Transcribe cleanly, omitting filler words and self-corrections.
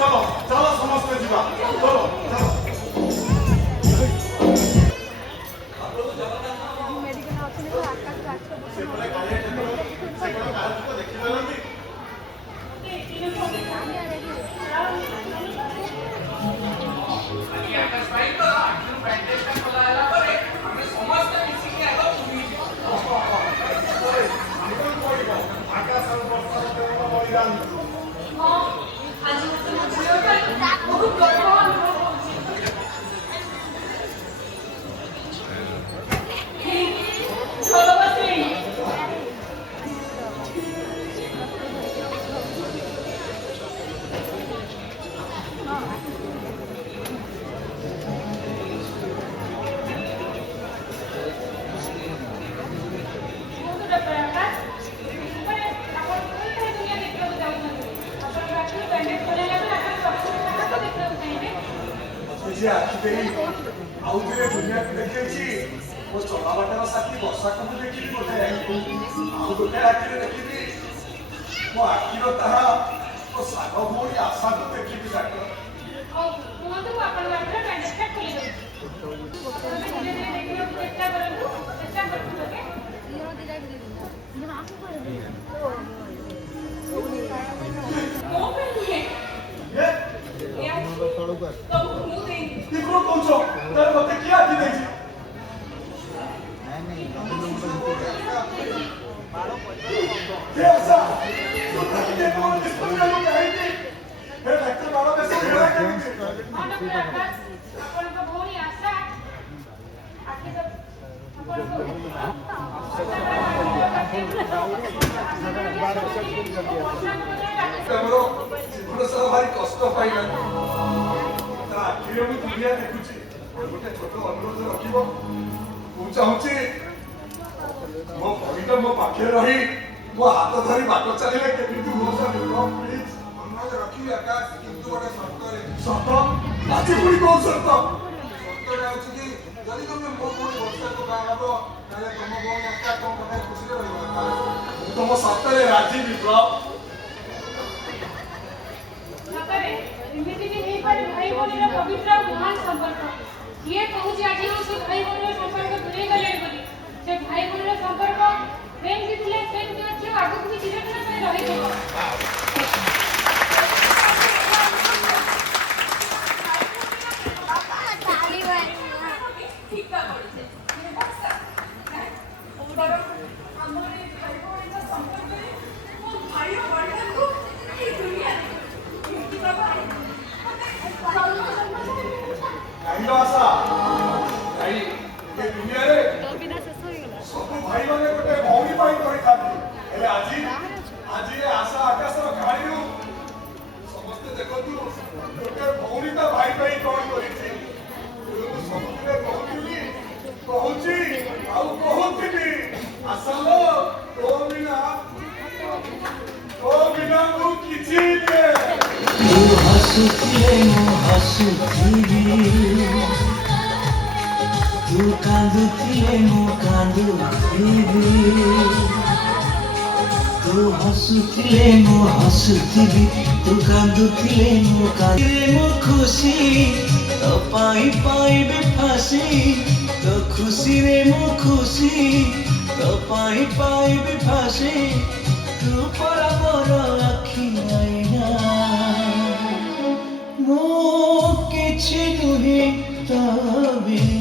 चलो चलो समस्त जीवा चलो चलो दुनिया को देखी वो चला बाटा साथी वर्षा को देखी गोटे गोटे आखिरे देखी मो आखिर ताहा तो साग मोरी आशा को देखी डाक्टर भारी कष्ट पाइला दुनिया देखुची गोटे छोट अनुरोध रखिब मु चाहूची मो कविता मो पाखे रही मो हाथ धरी बाट चलिले केमिति हो प्लीज अनुरोध रखिबी आकाश किंतु गोटे शर्त आज पुणी कौन शर्त शर्त कि जदि तुम मो पुणी वर्षा को बाहब ताले तुम गो नस्ता कम कथा खुशी रहइबो तुम सत्तरे राजी विप्लव पवित्र महान संपर्क ये कहूँ आज से भाई बहन संपर्क दूरे गले से भाई बहन संपर्क प्रेम जी थे प्रेम जी अच्छे आगु भी चिरदिन रही तू कांदुथिले मो कांदुथिबी तू हसुथिले मो हसुथिबी तू कांदुथिले मो कांदुथिले मो खुशी तो पाई पाइबे फांसी तो खुशी रे मो खुशी तो पाई पाइबे फांसी तू परा मोर आखि आईना मो किछि नुहे तबे